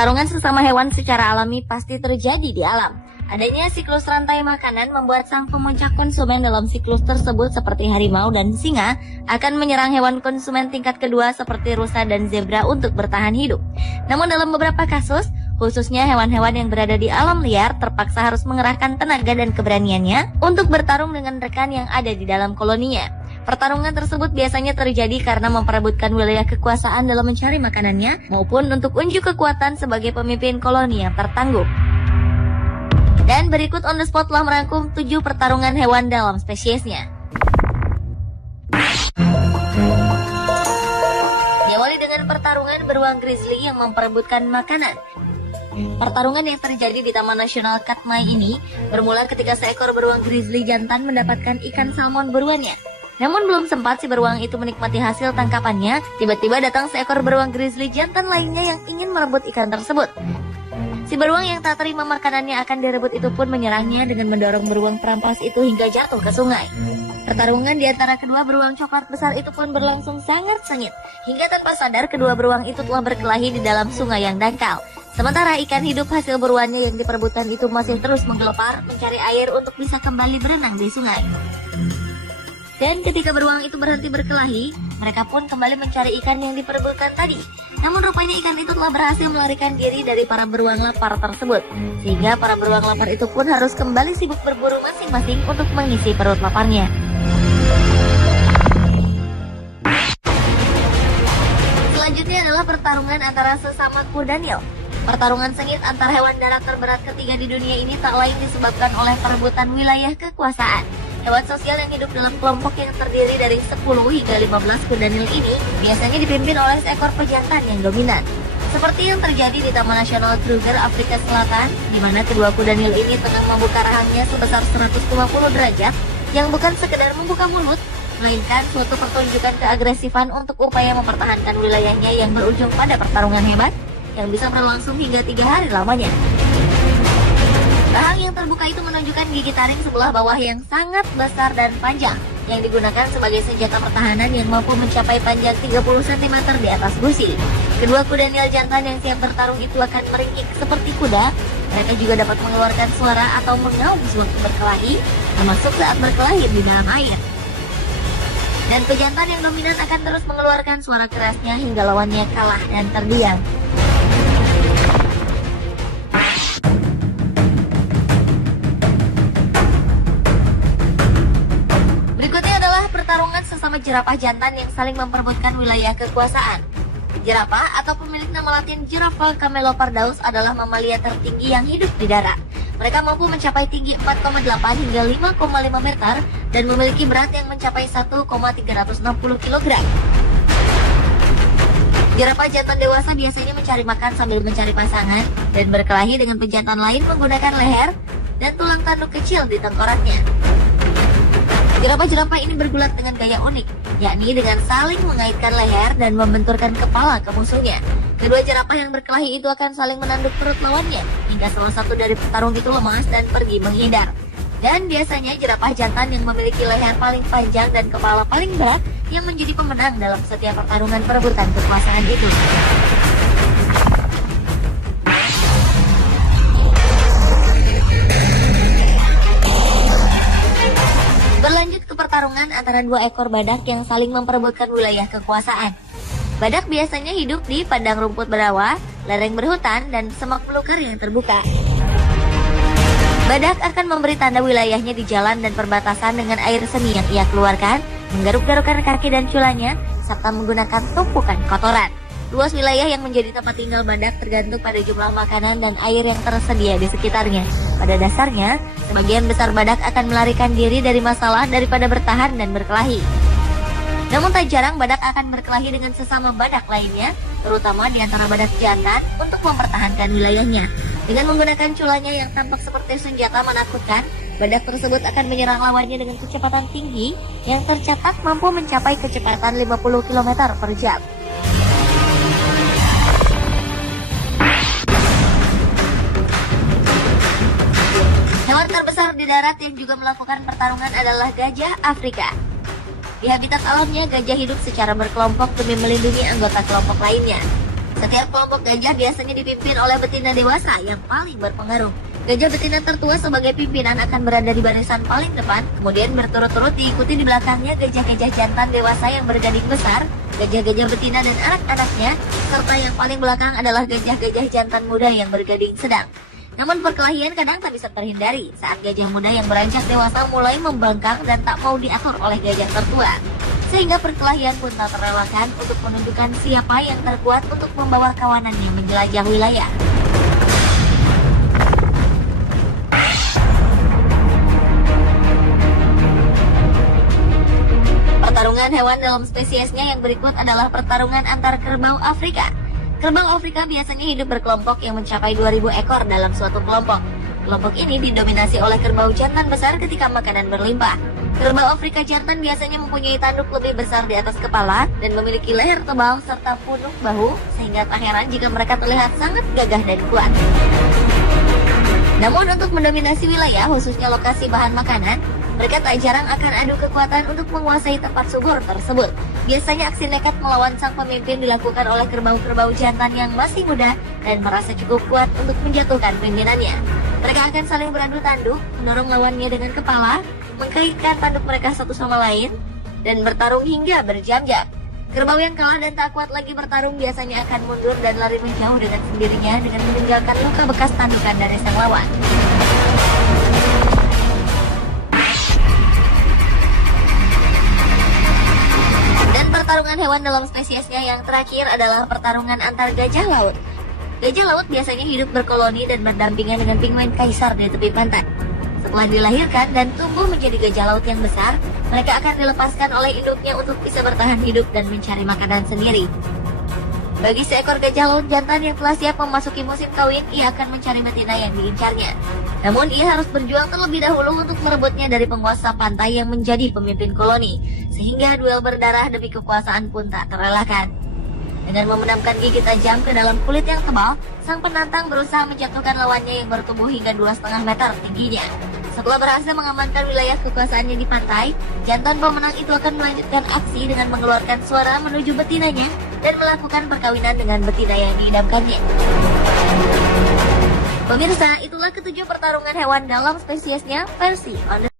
Pertarungan sesama hewan secara alami pasti terjadi di alam. Adanya siklus rantai makanan membuat sang pemuncak konsumen dalam siklus tersebut seperti harimau dan singa akan menyerang hewan konsumen tingkat kedua seperti rusa dan zebra untuk bertahan hidup. Namun dalam beberapa kasus, khususnya hewan-hewan yang berada di alam liar terpaksa harus mengerahkan tenaga dan keberaniannya untuk bertarung dengan rekan yang ada di dalam koloninya. Pertarungan tersebut biasanya terjadi karena memperebutkan wilayah kekuasaan dalam mencari makanannya maupun untuk unjuk kekuatan sebagai pemimpin koloni yang tertangguh. Dan berikut on the spot telah merangkum 7 pertarungan hewan dalam spesiesnya. Diawali dengan pertarungan beruang grizzly yang memperebutkan makanan. Pertarungan yang terjadi di Taman Nasional Katmai ini bermula ketika seekor beruang grizzly jantan mendapatkan ikan salmon buruannya. Namun belum sempat si beruang itu menikmati hasil tangkapannya, tiba-tiba datang seekor beruang grizzly jantan lainnya yang ingin merebut ikan tersebut. Si beruang yang tak terima makanannya akan direbut itu pun menyerangnya dengan mendorong beruang perampas itu hingga jatuh ke sungai. Pertarungan di antara kedua beruang coklat besar itu pun berlangsung sangat sengit, hingga tanpa sadar kedua beruang itu telah berkelahi di dalam sungai yang dangkal. Sementara ikan hidup hasil buruannya yang diperebutkan itu masih terus menggelepar mencari air untuk bisa kembali berenang di sungai. Dan ketika beruang itu berhenti berkelahi, mereka pun kembali mencari ikan yang diperebutkan tadi. Namun rupanya ikan itu telah berhasil melarikan diri dari para beruang lapar tersebut. Sehingga para beruang lapar itu pun harus kembali sibuk berburu masing-masing untuk mengisi perut laparnya. Selanjutnya adalah pertarungan antara sesama kudanil. Pertarungan sengit antar hewan darat terberat ketiga di dunia ini tak lain disebabkan oleh perebutan wilayah kekuasaan. Hewan sosial yang hidup dalam kelompok yang terdiri dari 10 hingga 15 kudanil ini biasanya dipimpin oleh seekor pejantan yang dominan. Seperti yang terjadi di Taman Nasional Kruger, Afrika Selatan, di mana kedua kudanil ini tengah membuka rahangnya sebesar 150 derajat, yang bukan sekedar membuka mulut, melainkan suatu pertunjukan keagresifan untuk upaya mempertahankan wilayahnya yang berujung pada pertarungan hebat, yang bisa berlangsung hingga 3 hari lamanya. Rahang yang terbuka itu menunjukkan gigi taring sebelah bawah yang sangat besar dan panjang, yang digunakan sebagai senjata pertahanan yang mampu mencapai panjang 30 cm di atas gusi. Kedua kudanil jantan yang siap bertarung itu akan meringkik seperti kuda. Mereka juga dapat mengeluarkan suara atau mengaum sewaktu berkelahi, termasuk saat berkelahi di dalam air. Dan pejantan yang dominan akan terus mengeluarkan suara kerasnya hingga lawannya kalah dan terdiam. Pertarungan sesama jerapah jantan yang saling memperebutkan wilayah kekuasaan. Jerapah atau pemilik nama latin Giraffa camelopardalis adalah mamalia tertinggi yang hidup di darat. Mereka mampu mencapai tinggi 4,8 hingga 5,5 meter dan memiliki berat yang mencapai 1,360 kg. Jerapah jantan dewasa biasanya mencari makan sambil mencari pasangan dan berkelahi dengan pejantan lain menggunakan leher dan tulang tanduk kecil di tengkoraknya. Jerapah-jerapah ini bergulat dengan gaya unik, yakni dengan saling mengaitkan leher dan membenturkan kepala ke musuhnya. Kedua jerapah yang berkelahi itu akan saling menanduk perut lawannya, hingga salah satu dari petarung itu lemas dan pergi menghindar. Dan biasanya jerapah jantan yang memiliki leher paling panjang dan kepala paling berat yang menjadi pemenang dalam setiap pertarungan perebutan kekuasaan itu. Berlanjut ke pertarungan antara dua ekor badak yang saling memperebutkan wilayah kekuasaan. Badak biasanya hidup di padang rumput berawa, lereng berhutan, dan semak belukar yang terbuka. Badak akan memberi tanda wilayahnya di jalan dan perbatasan dengan air seni yang ia keluarkan, menggaruk-garukkan kaki dan culanya, serta menggunakan tumpukan kotoran. Luas wilayah yang menjadi tempat tinggal badak tergantung pada jumlah makanan dan air yang tersedia di sekitarnya. Pada dasarnya, sebagian besar badak akan melarikan diri dari masalah daripada bertahan dan berkelahi. Namun tak jarang badak akan berkelahi dengan sesama badak lainnya, terutama di antara badak jantan untuk mempertahankan wilayahnya. Dengan menggunakan culanya yang tampak seperti senjata menakutkan, badak tersebut akan menyerang lawannya dengan kecepatan tinggi yang tercatat mampu mencapai kecepatan 50 km per jam. Hewan terbesar di darat yang juga melakukan pertarungan adalah gajah Afrika. Di habitat alamnya, gajah hidup secara berkelompok demi melindungi anggota kelompok lainnya. Setiap kelompok gajah biasanya dipimpin oleh betina dewasa yang paling berpengaruh. Gajah betina tertua sebagai pimpinan akan berada di barisan paling depan, kemudian berturut-turut diikuti di belakangnya gajah-gajah jantan dewasa yang bergading besar, gajah-gajah betina dan anak-anaknya, serta yang paling belakang adalah gajah-gajah jantan muda yang bergading sedang. Namun perkelahian kadang tak bisa terhindari saat gajah muda yang beranjak dewasa mulai membangkang dan tak mau diatur oleh gajah tertua. Sehingga perkelahian pun tak terelakkan untuk menunjukkan siapa yang terkuat untuk membawa kawanannya menjelajah wilayah. Pertarungan hewan dalam spesiesnya yang berikut adalah pertarungan antar kerbau Afrika. Kerbau Afrika biasanya hidup berkelompok yang mencapai 2000 ekor dalam suatu kelompok. Kelompok ini didominasi oleh kerbau jantan besar ketika makanan berlimpah. Kerbau Afrika jantan biasanya mempunyai tanduk lebih besar di atas kepala dan memiliki leher tebal serta punuk bahu, sehingga tak heran jika mereka terlihat sangat gagah dan kuat. Namun untuk mendominasi wilayah, khususnya lokasi bahan makanan, mereka tak jarang akan adu kekuatan untuk menguasai tempat subur tersebut. Biasanya aksi nekat melawan sang pemimpin dilakukan oleh kerbau-kerbau jantan yang masih muda dan merasa cukup kuat untuk menjatuhkan pimpinannya. Mereka akan saling beradu tanduk, mendorong lawannya dengan kepala, mengkaitkan tanduk mereka satu sama lain, dan bertarung hingga berjam-jam. Kerbau yang kalah dan tak kuat lagi bertarung biasanya akan mundur dan lari menjauh dengan sendirinya dengan meninggalkan luka bekas tandukan dari sang lawan. Dan pertarungan hewan dalam spesiesnya yang terakhir adalah pertarungan antar gajah laut. Gajah laut biasanya hidup berkoloni dan berdampingan dengan penguin kaisar di tepi pantai. Setelah dilahirkan dan tumbuh menjadi gajah laut yang besar, mereka akan dilepaskan oleh induknya untuk bisa bertahan hidup dan mencari makanan sendiri. Bagi seekor gajah laut jantan yang telah siap memasuki musim kawin, ia akan mencari betina yang diincarnya. Namun ia harus berjuang terlebih dahulu untuk merebutnya dari penguasa pantai yang menjadi pemimpin koloni, sehingga duel berdarah demi kekuasaan pun tak terelakkan. Dengan memendamkan gigi tajam ke dalam kulit yang tebal, sang penantang berusaha menjatuhkan lawannya yang bertubuh hingga 2,5 meter tingginya. Setelah berhasil mengamankan wilayah kekuasaannya di pantai, jantan pemenang itu akan melanjutkan aksi dengan mengeluarkan suara menuju betinanya dan melakukan perkawinan dengan betina yang diidamkannya. Pemirsa, itulah ketujuh pertarungan hewan dalam spesiesnya versi On The